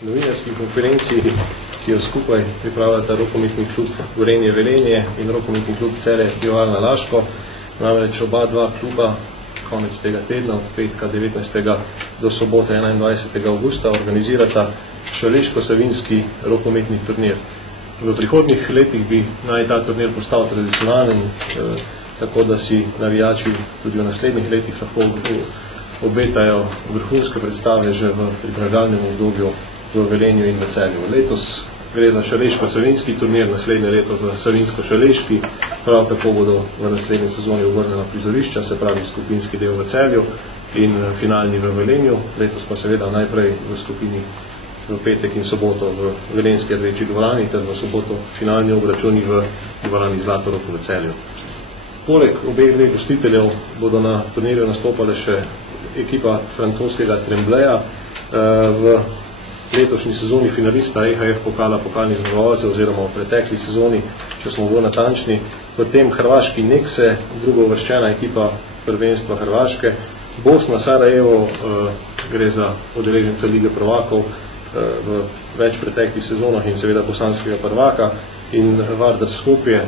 Novinarski konferenci, ki jo skupaj pripravljata rokometni klub Gorenje Velenje in rokometni klub Celje Pivovarna Laško, namreč oba dva kluba konec tega tedna, od petka 19. do sobote 21. augusta, organizirata šaleško-savinjski rokometni turnir. V prihodnjih letih bi naj ta turnir postal tradicionalen, tako da si navijači tudi v naslednjih letih lahko obetajo vrhunske predstave že v pripravljalnem obdobju v Velenju in v Celju. Letos gre za šaleško-savinjski turnir, naslednje leto za savinjsko-šaleški, prav tako bodo v naslednji sezoni obrnjena prizorišča, se pravi skupinski del v Celju in finalni v Velenju, letos pa seveda najprej v skupini v petek in soboto v Velenjski Rdeči dvorani, ter v soboto finalni obračuni v dvorani Zlatorog v Celju. Poleg obeh dveh gostiteljev bodo na turnirju nastopale še ekipa francoskega Trembleja, v letošnji sezoni finalista EHF pokala pokalnih zmagovalcev oziroma v pretekli sezoni, če smo bolj natančni, potem hrvaški Nekse, drugo uvrščena ekipa prvenstva Hrvaške, Bosna Sarajevo, gre za udeležence Lige prvakov v več preteklih sezonah in seveda bosanskega prvaka, in Vardar Skopje,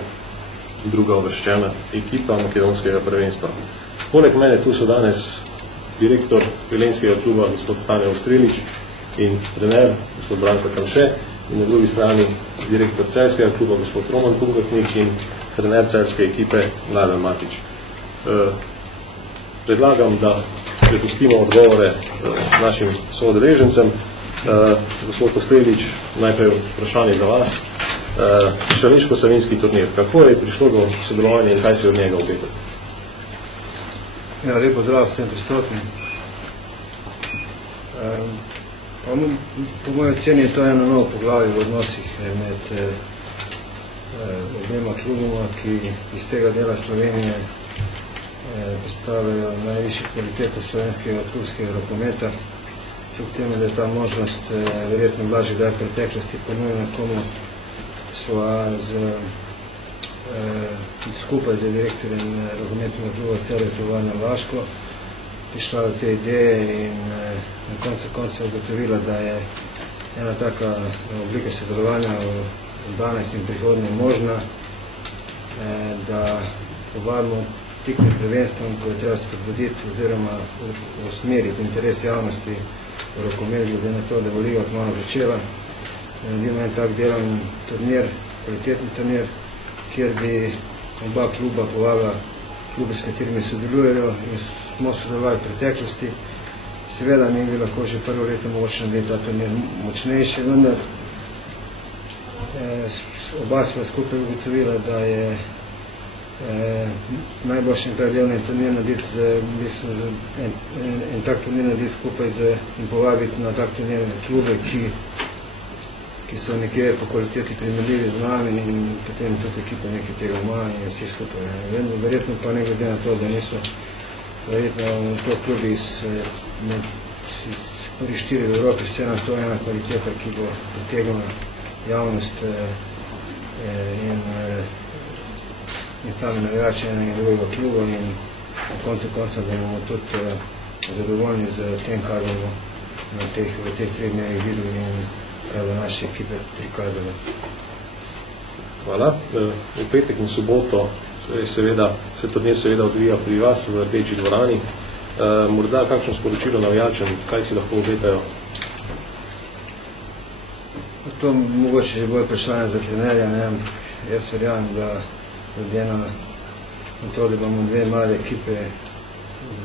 druga uvrščena ekipa makedonskega prvenstva. Poleg mene tu so danes direktor velenjskega kluba gospod Stane Ostrilič in trener gospod Branko Tamše, in na drugi strani direktor celjskega kluba gospod Roman Pungatnik in trener celjske ekipe Mladen Matič. Predlagam, da prepustimo odgovore našim soodeležencem. Gospod Ostrilič, najprej vprašanje za vas. Šaleško-savinjski turnir, kako je prišlo do sodelovanja in kaj se od njega obeta? Ja, lepo zdrav vsem prisotnim. Po mojem oceni je to eno novo poglavje v odnosih med obema kluboma, ki iz tega dela Slovenije predstavljajo najvišje kvalitete slovenskega klubskega rokometa. Kljub temu, da je ta možnost verjetno bila že kdaj v preteklosti ponujena komu, sva skupaj z direktorjem rokometnega kluba Celje Pivovarna Laško prišla v te ideje in na koncu ugotovila, da je ena taka oblika sodelovanja v danes in prihodnje možna, da povarimo tik med prvenstvom, ko je treba spodbuditi oziroma usmeriti interes javnosti v rokomet, glede na to, da bo liga kmalu začela. Naredimo en tak delovni turnir, kvalitetni turnir, kjer bi oba kluba povabila klube, s katerimi sodelujejo in smo sodelovali v preteklosti. Seveda mi bi lahko že prvo leto mogoče narediti ta turnir močnejši, vendar oba sva skupaj ugotovila, da je najboljši delovni turnir narediti en tak turnir narediti skupaj in povabiti na tak turnir klube, ki so nekje po kvaliteti primerljivi z nami in potem tudi ekipa nekaj tega ima in vsi skupaj. Verjetno pa ne glede na to, da niso verjetno to klubi iz prvih 4 v Evropi, vseeno to je ena kvaliteta, ki bo pritegnila javnost in sami navijači enega drugega kluba in na koncu da bomo tudi zadovoljni z tem, kar bomo v teh 3 dnevih videli in kaj bo naše ekipe prikazali. Hvala. V petek in soboto se turnir seveda odvija pri vas v Rdeči dvorani. Morda kakšno sporočilo navijačem, kaj si lahko obetajo? To mogoče že bolj vprašanje za trenerja, jaz verjamem, da glede na to, da imamo 2 mlade ekipe,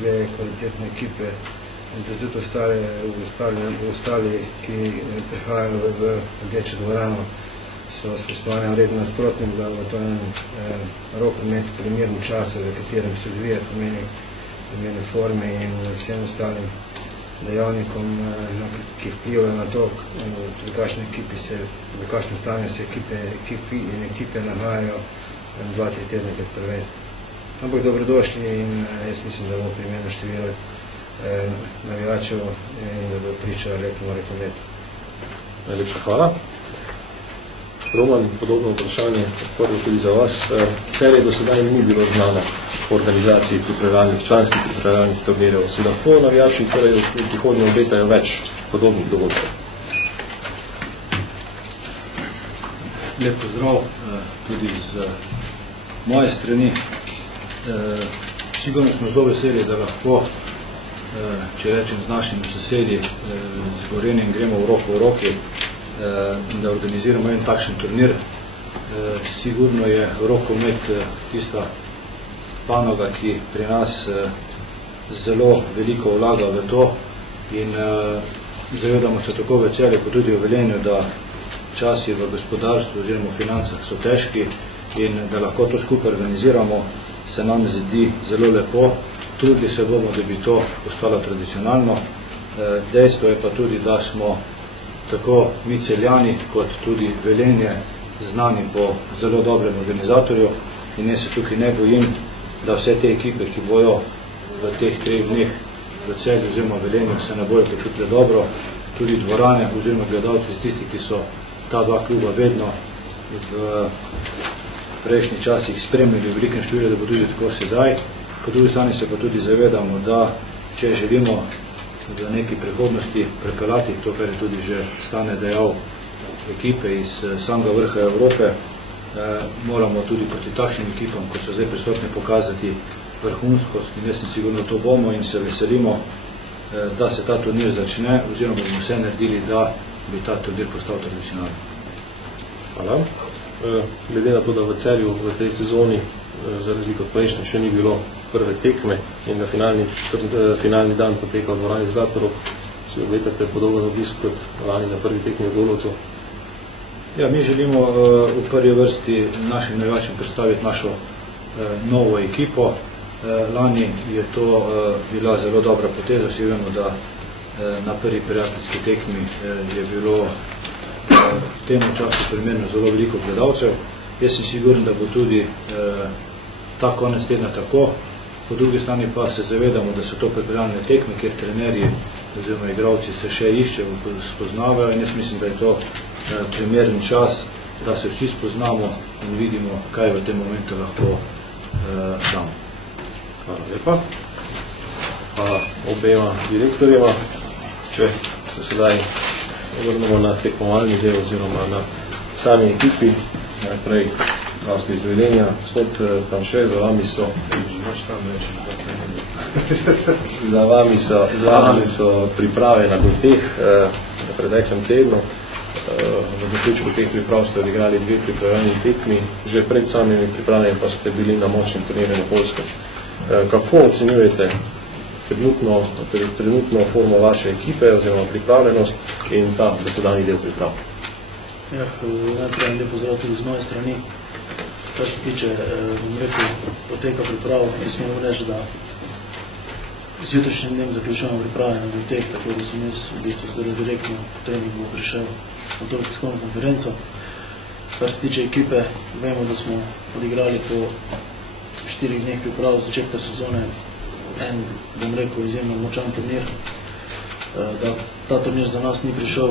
2 kvalitetne ekipe, in tudi ostali, ki prihajajo v Rdečo dvorano, so spoštovanja vredni nasprotnim, da bo to en rokomet v primernem času, v katerem se odvija pomeni forme in vsem ostalim dejavnikom, ki vplivajo na to, v kakšnem stanju se ekipe nahajajo 2-3 tedne pred prvenstvom. Ampak dobrodošli in jaz mislim, da bo primerno število navijačev in da bo priča lepemu rokometu. Najlepša hvala. Roman, podobno vprašanje, prvo tudi za vas. Celje do sedaj ni bilo znano po organizaciji članskih pripravljalnih turnirjev. Se lahko navijači torej v prihodnje obetajo več podobnih dogodkov? Lep pozdrav tudi z moje strani. Sigurno smo zelo veseli, da lahko, če rečem, z našimi sosedi, z Gorenjem gremo v roko v roki in da organiziramo en takšen turnir. Sigurno je rokomet tista panoga, ki pri nas zelo veliko vlaga v to in zavedamo se tako v Celju, kot tudi v Velenju, da časi v gospodarstvu oziroma v financah so težki in da lahko to skupaj organiziramo, se nam zdi zelo lepo. Trudili se bomo, da bi to postalo tradicionalno. Dejstvo je pa tudi, da smo tako mi Celjani kot tudi Velenje znani po zelo dobrem organizatorju in jaz se tukaj ne bojim, da vse te ekipe, ki bojo v teh 3 dneh v Celju oziroma Velenju, se ne bojo počutile dobro. Tudi dvorane oziroma gledalci iz tistih, ki so ta 2 kluba vedno v prejšnjih časih spremljali v velikem številu, da bo tudi tako sedaj. Po drugi strani se pa tudi zavedamo, da če želimo v neki prihodnosti prepeljati to, kar je tudi že Stane dejal, ekipe iz samega vrha Evrope, moramo tudi proti takšnim ekipam, kot so zdaj prisotne, pokazati vrhunskost in jaz sem sigurno to bomo in se veselimo, da se ta turnir začne oziroma bomo vse naredili, da bi ta turnir postal tradicionalen. Hvala. Glede na to, da v Celju v tej sezoni za razliko od prejšnje še ni bilo prve tekme in da finalni dan poteka v dvorani Zlatorog, si obletate podobno obisk kot lani na prvi tekmi v Golovcu? Ja, mi želimo v prvi vrsti našim navijačem predstaviti našo novo ekipo. Lani je to bila zelo dobra poteza, vsi vemo, da na prvi prijateljski tekmi je bilo v tem času primerno zelo veliko gledalcev. Jaz sem siguren, da bo tudi ta konec tedna tako. Po drugi strani pa se zavedamo, da so to pripravljene tekme, kjer trenerji oziroma igralci se še iščejo, spoznavajo in jaz mislim, da je to primeren čas, da se vsi spoznamo in vidimo, kaj v tem momentu lahko damo. Hvala lepa. Hvala obema direktorjeva. Če se sedaj vrnemo na tekmovalni del oziroma na sami ekipi, najprej gosti iz Velenja. Gospod Tanše, za vami so priprave na Goteh v preteklem tednu. V zaključku teh priprav ste odigrali 2 pripravljeni tekmi, že pred samimi pripravami pa ste bili na močnem turnirju na Poljskem. Kako ocenjujete trenutno formo vaše ekipe oziroma pripravljenost in ta dosedanji del priprav? Najprej en lep pozdrav tudi z moje strani. Kar se tiče, poteka priprav, jaz moram reči, da z jutrišnjim dnem zaključujemo priprave na Goteh, tako da sem jaz v bistvu zdaj direktno po treningu prišel na to tiskovno konferenco. Kar se tiče ekipe, vemo, da smo odigrali po 4 dneh priprav z začetka sezone en, bom rekel, izjemno močan turnir, da ta turnir za nas ni prišel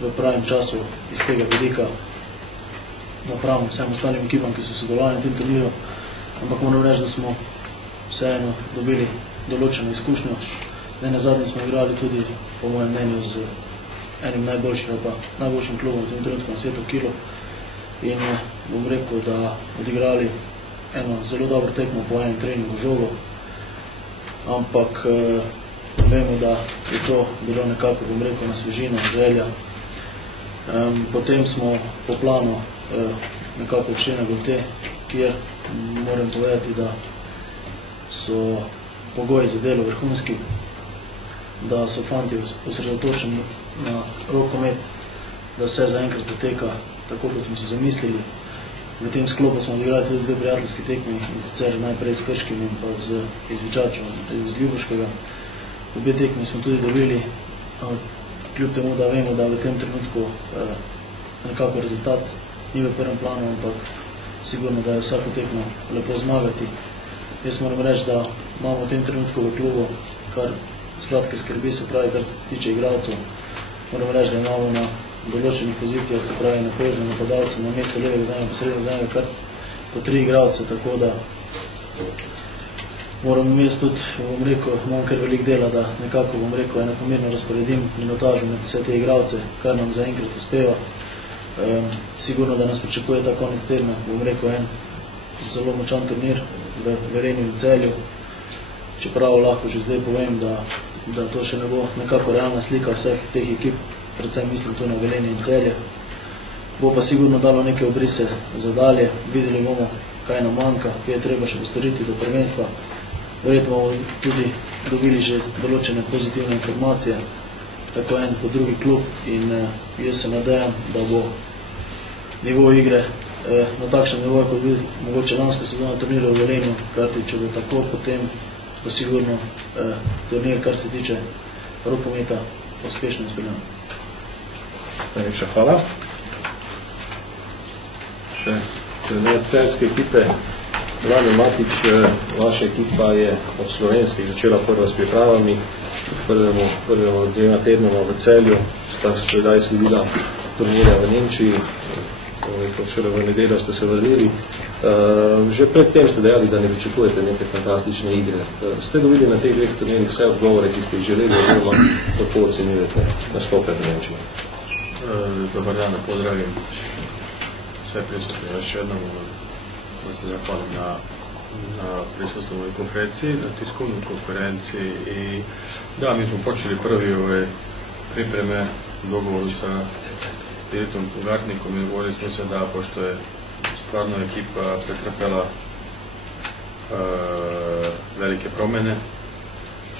v pravem času iz tega vidika napravno vsem ostalim ekipam, ki so sodelovali na tem turniru, ampak moram reči, da smo vseeno dobili določeno izkušnjo. Nazadnje smo igrali tudi, po mojem mnenju, z enim najboljšim klubom v tem trenutku na svetu, Kilo, in bom rekel, da odigrali eno zelo dobro tekmo po enem treningu žogo, ampak vemo, da je to bilo nekako, bom rekel, na svežino, želja. Potem smo po planu nekako odšli na Goteh, kjer moram povedati, da so pogoji za delo vrhunski, da so fanti osredotočeni na rokomet, da vse zaenkrat poteka tako, kot smo se zamislili. V tem sklopu smo odigrali tudi 2 prijateljski tekmi, in sicer najprej s Krškim in pa z Izvičačem, z Ljubuškega. Obe tekmi smo tudi dobili, kljub temu, da vemo, da v tem trenutku nekako rezultat ni v prvem planu, ampak sigurno, da je vsako tekmo lepo zmagati. Jaz moram reči, da imamo v tem trenutku v klubu kar sladke skrbi, se pravi, kar se tiče igralcev. Moram reči, da imamo na določenih pozicijah, se pravi na krožnem napadalcu, na mesto levega zajema, posrednjega zajema, kar po 3 igralce, tako da moram jaz tudi, bom rekel, imam kar velik dela, da nekako, bom rekel, enakomerno razporedim minutažo med vse te igralce, kar nam zaenkrat uspeva. Sigurno, da nas pričakuje ta konec tedna, bom rekel, en zelo močan turnir v Velenju in Celju. Čeprav lahko že zdaj povem, da to še ne bo nekako realna slika vseh teh ekip, predvsem mislim tu na Velenje in Celje. Bo pa sigurno dalo neke obrise za dalje, videli bomo, kaj nam manjka, kaj je treba še postoriti do prvenstva. Verjetno bomo tudi dobili že določene pozitivne informacije, tako en kot drugi klub, in jaz se nadejam, da bo nivo igre na takšnem nivoju, kot bi mogoče lanska sezona turnira v Velenju, kajti če bo tako, potem bo sigurno turnir, kar se tiče rokometa, uspešno izpeljan. Najlepša hvala. Še trener celjske ekipe, Vlado Matić, vaša ekipa je od slovenskih začela prva s pripravami, prvemu 2 tednoma v Celju, sta sedaj sledila turnirja v Nemčiji, šele v nedeljo ste se vrnili. Že predtem ste dejali, da ne pričakujete neke fantastične igre. Ste dobili na teh 2 turnirjih vse odgovore, ki ste jih želeli, oziroma kako ocenjujete nastope v Nemčiji? Dobar dan, pozdravim sve prisutne još jednom, da se zahvalim na prisustvu ovoj konferenciji, na tiskovnoj konferenciji. I da, mi smo počeli prvi ove pripreme u dogovoru sa Diritom Gartnikom i govorili smo se da, pošto je stvarno ekipa pretrpela velike promjene,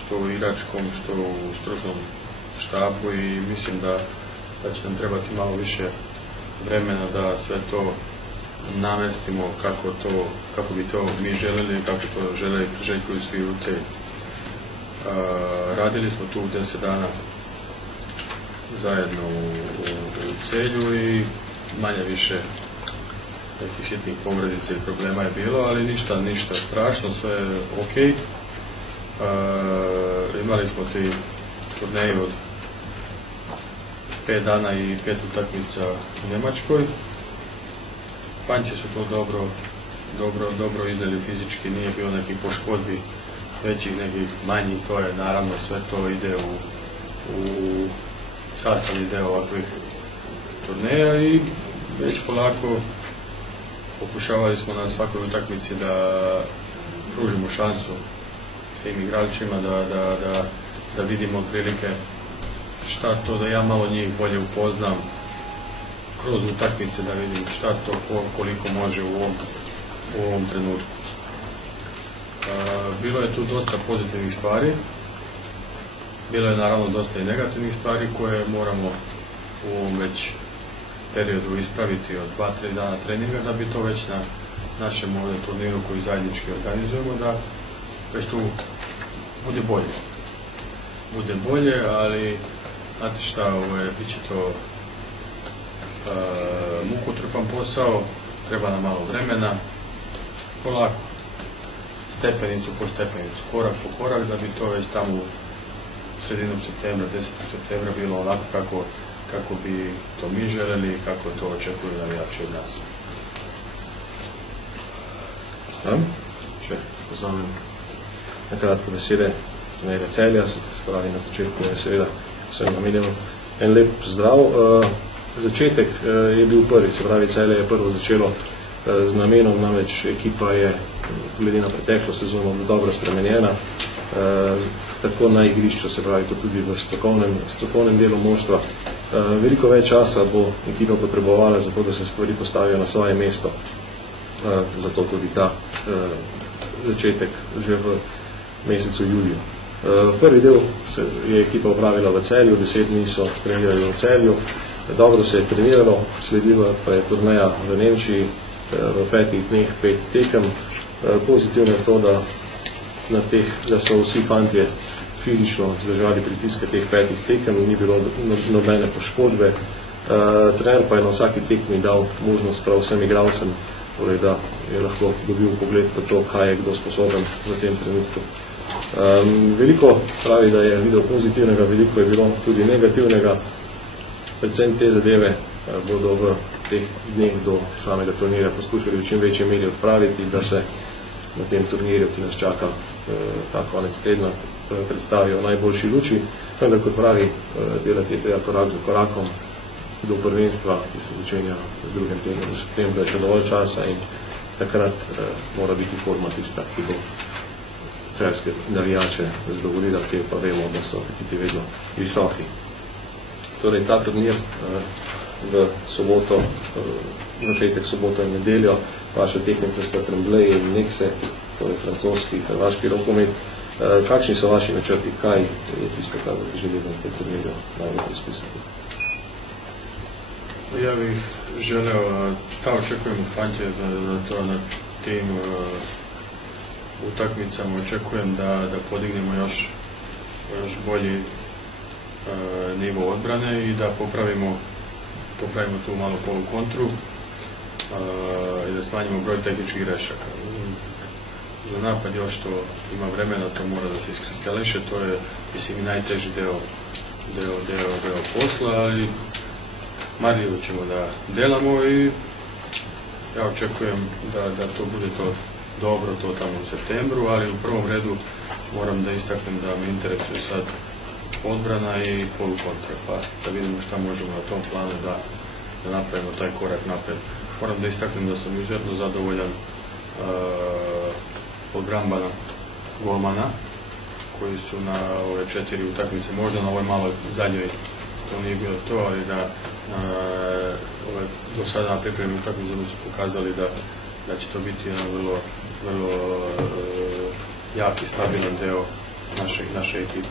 što u igračkom, što u stručnom štabu, i mislim da će nam trebati malo više vremena da sve to namestimo kako bi to mi željeli, kako to žele i priželjkuju svi u Celju. Radili smo tu 10 dana zajedno u Celju i manje više nekih sitnih povredica i problema je bilo, ali ništa strašno, sve je okej. Imali smo ti turneji od 5 dana i 5 utakmica u Njemačkoj. Panči su to dobro izdali fizički, nije bilo nekih poškodbi, većih, nekih manjih, to je naravno, sve to ide u sastavni deo ovakvih turneja i već polako pokušavali smo na svakoj utakmici da pružimo šansu svim igračima, da vidimo otprilike šta to, da ja malo njih bolje upoznam kroz utakmice, da vidim šta to koliko može u ovom trenutku. Bilo je tu dosta pozitivnih stvari, bilo je naravno dosta i negativnih stvari koje moramo u ovom već periodu ispraviti od 2-3 dana treninga, da bi to već na našem ovdje turniru koji zajednički organizujemo, da već tu bude bolje, ali znate šta, bit će to mukotrpan posao, treba nam malo vremena, polako, stepenicu po stepenicu, korak po korak, da bi to već tamo u sredinom septembra, 10. septembra bilo onako kako bi to mi željeli i kako to očekuju navijači od nas. Če pozamem nakratko besede trenerja Celja, se pravi na začetku je seveda vsem namenjeno en lep pozdrav. Začetek je bil prvi, se pravi Celje je prvo začelo z namenom, namreč ekipa je glede na preteklo sezono dobro spremenjena, tako na igrišču, se pravi tudi v strokovnem delu moštva. Veliko več časa bo ekipa potrebovala za to, da se stvari postavijo na svoje mesto, zato tudi ta začetek že v mesecu juliju. Prvi del je ekipa opravila v Celju, 10 dni so trenirali v Celju, dobro se je treniralo, sledila pa je turneja v Nemčiji, v 5 dneh 5 tekem. Pozitivno je to, da so vsi fantje fizično zdržali pritiske teh 5 tekem, ni bilo nobene poškodbe. Trener pa je na vsaki tekmi dal možnost prav vsem igralcem, torej da je lahko dobil pogled v to, kaj je kdo sposoben v tem trenutku. Veliko pravi, da je videl pozitivnega, veliko je bilo tudi negativnega. Predvsem te zadeve bodo v teh dneh do samega turnirja poskušali v čim večji meri odpraviti, da se na tem turnirju, ki nas čaka ta konec tedna, predstavijo v najboljši luči. Vendar, kot pravi, delati je treba korak za korakom. do prvenstva, ki se začenja v drugem tednu v septembru, je še dovolj časa in takrat mora biti forma tista, ki bo celjske navijače zadovoljila, ki pa vemo, da so apetiti vedno visoki. Torej, ta turnir v soboto, v petek, soboto in nedeljo, vaše tekmice sta Tremblay in Nexe, torej francoski, hrvaški rokomet. Kakšni so vaši načrti, kaj je tisto, kar boste želeli na tem turnirju najbolj izkusiti? Ja bih želeo, kao očekujemo fantje da to na tim utakmicama očekujem da podignemo još bolji nivo odbrane i da popravimo tu malo polukontru i da smanjimo broj tehničkih grešaka. Za napad još što ima vremena, to mora da se iskristališe, to je mislim i najteži deo posla, ali marljivo ćemo da delamo i ja očekujem da to bude to dobro, to tamo u septembru, ali u prvom redu moram da istaknem da me interesuje sad odbrana i polukontra, pa da vidimo šta možemo na tom planu da napravimo taj korak napred. Moram da istaknem da sam izuzetno zadovoljan od Brambana golmana, koji su na ove 4 utakmice, možda na ovoj maloj zadnjoj to nije bilo to, ali da do sada na pripremnim utakmicama su pokazali da će to biti jedan vrlo jak i stabilan deo naše ekipe.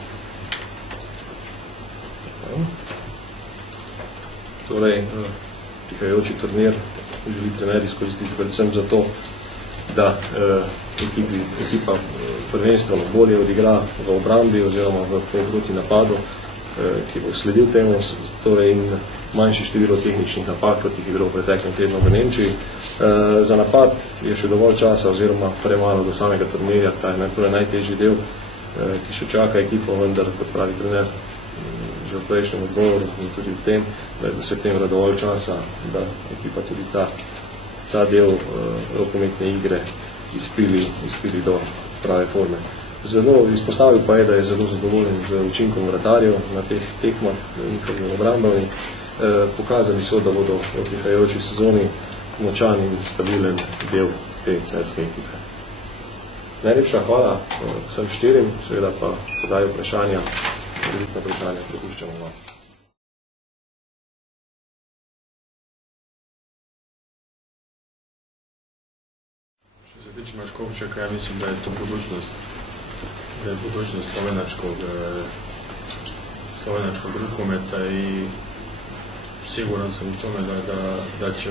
Torej, prihajajoči turnir želi trener izkoristiti predvsem za to, da ekipa prvenstveno bolje odigra v obrambi oziroma v proti napadu, ki bo sledil temu, torej in manjše število tehničnih napak, kot jih je bilo v preteklem tednu v Nemčiji. Za napad je še dovolj časa oziroma premalo do samega turnirja, to je najtežji del, ki še čaka ekipo, vendar, kot pravi trener, že v prejšnjem odgovoru in tudi v tem, da je do septembra dovolj časa, da ekipa tudi ta del rokometne igre izpili do prave forme. Zelo izpostavil pa je, da je zelo zadovoljen z učinkom vratarjev na teh tekmah, njihovimi obrambami. Pokazali so, da bodo v prihajajoči sezoni močan in stabilen del te celjske ekipe. Najlepša hvala vsem štirim, seveda pa sedaj vprašanja, veliko vprašanja prepuščamo vam. Što se tiče Mačkovčaka, ja mislim da je to budućnost slovenačkog rukometa i siguran sam u tome da će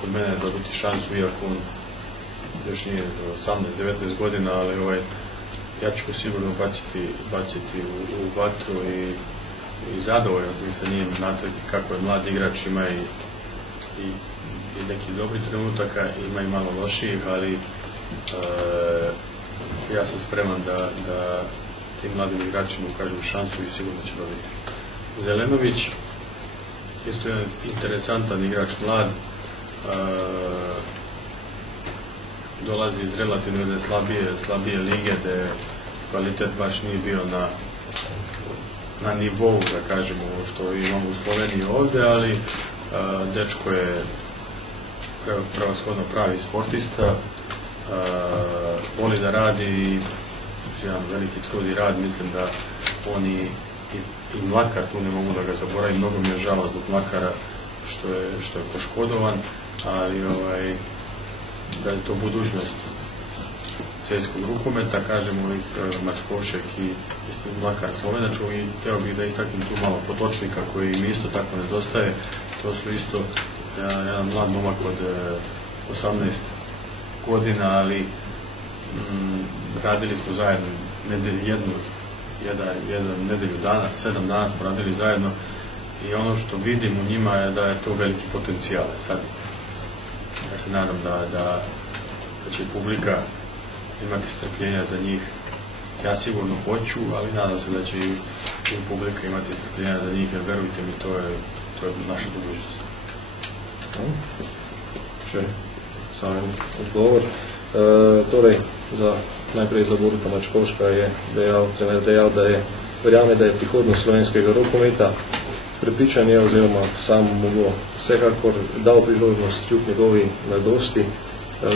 kod mene dobiti šansu, iako on još nije 18-19 godina, ali ja ću ga sigurno baciti u vatru i zadovoljan sam sa njim, znate kako je mlad igrač, ima i neki dobri trenutaka, ima i malo lošijih, ali ja sam spreman da tim mladim igračima ukažem šansu i sigurno će dobiti. Zelenović je to jedan interesantan igrač, mlad, dolazi iz relativno jedne slabije lige, gde kvalitet baš nije bio na nivou, da kažemo, što imamo u Sloveniji ovde, ali dečko je prevashodno pravi sportista, voli da radi i jedan veliki trud i rad, mislim da on i Mlakar, tu ne mogu da ga zaboravim, mnogo mi je žao zbog Mlakara što je poškodovan, ali da je to budućnost celjskog rukometa, kažemo ovih Mačkovšek i Mlakar slovenačkog, i hteo bih da istaknem tu malo Potočnika koji mi isto tako nedostaje. To su isto jedan mlad momak od 18 godina, ali radili smo zajedno jednu nedelju dana, 7 dana smo radili zajedno i ono što vidim u njima je da je to veliki potencijal. Sad, ja se nadam da će publika imati strpljenja za njih. Ja sigurno hoću, ali nadam se da će i publika imati strpljenja za njih, jer verujte mi, to je naša budućnost. Še sam odgovor. Torej, najprej za Boruta Mačkovška je trener dejal, da verjame, da je prihodnost slovenskega rokometa. prepričan je oziroma sam mu bo vsekakor dal priložnost kljub njegovi mladosti.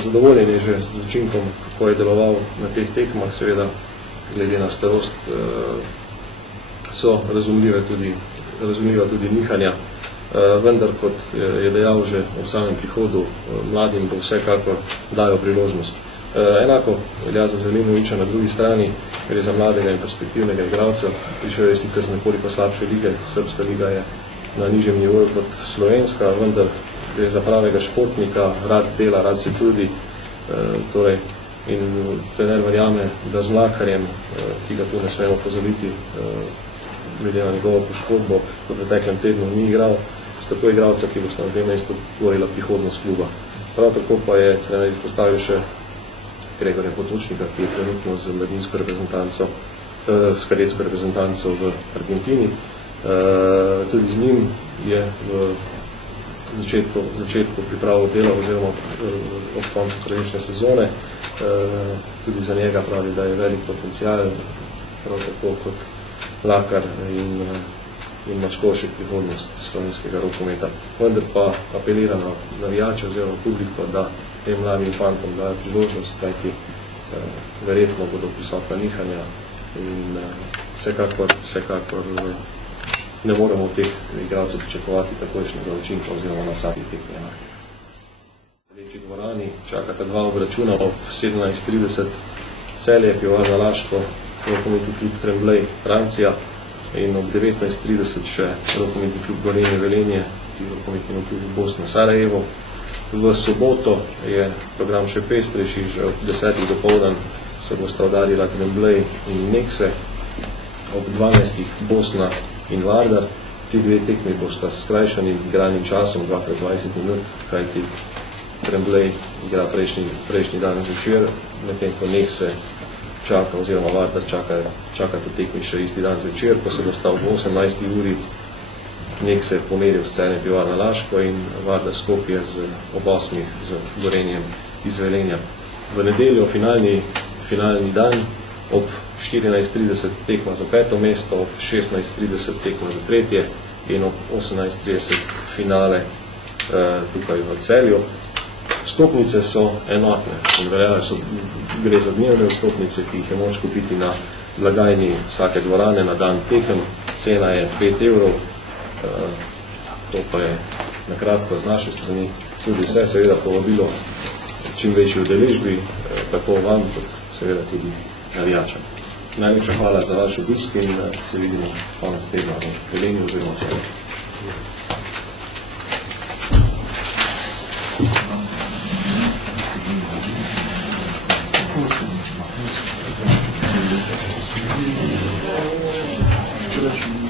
Zadovoljen je že z učinkom, kako je deloval na teh tekmah, seveda glede na starost so razumljiva tudi nihanja, vendar kot je dejal že ob samem prihodu, mladim bo vsekakor dajo priložnost. Enako velja za Zelinoviča na drugi strani, gre za mladega in perspektivnega igralca, prišel je sicer z nekoliko slabše lige, Srbska liga je na nižjem nivoju kot slovenska, vendar gre za pravega športnika, rad dela, rad se trudi, torej in trener verjame, da z Mlakarjem, ki ga tu ne smemo pozabiti, glede na njegovo poškodbo, v preteklem tednu ni igral, sta to igralca, ki bosta na tem mestu tvorila prihodnost kluba. Prav tako pa je trener izpostavil še Gregorja Potočnika, ki je trenutno z mladinsko reprezentanco, s kadetsko reprezentanco v Argentini. Tudi z njim je v začetku pripravo dela oziroma ob koncu prejšnje sezone. Tudi za njega pravi, da je velik potencial, prav tako kot Mlakar in Mačkošek prihodnost slovenskega rokometa. Vendar pa apelira na navijače oziroma publiko, da tem mladim fantom dajo priložnost, kajti verjetno bodo prisotna nihanja in vsekakor ne moremo teh igralcev pričakovati takojšnjega učinka oziroma na vsaki tekmi. V Rdeči dvorani čakata dva obračuna ob 17:30 Celje, Pivovarna Laško, rokometni klub Tremblay, Francija in ob 19:30 še rokometni klub Gorenje Velenje, ki rokometni klub Bosna Sarajevo. V soboto je program še pestrejši, že ob 10. dopoldan se bosta udarila Tremblay in Nekse, ob 12. Bosna in Vardar. Ti dve tekmi bosta s skrajšanim igralnim časom, 2x20 minut, kajti Tremblay igra prejšnji dan zvečer, medtem ko Nekse čaka oziroma Vardar čaka to tekmi še isti dan zvečer, ko se bosta ob 18. uri Nekse pomeril s Celjem Pivovarna Laško in Vardar Skopje ob 8. z Gorenjem iz Velenja. V nedeljo finalni dan ob 14:30 tekma za 5. mesto, ob 16:30 tekma za 3. in ob 18:30 finale tukaj v Celju. Vstopnice so enotne in gre za dnevne vstopnice, ki jih je moč kupiti na blagajni vsake dvorane na dan tekem. Cena je 5 evrov. To pa je na kratko z naše strani tudi vse, seveda povabilo čim večji udeležbi, tako vam kot seveda tudi navijačem. Najlepša hvala za vaš obisk in se vidimo konec tedna v Velenju oziroma Celju. Thank you.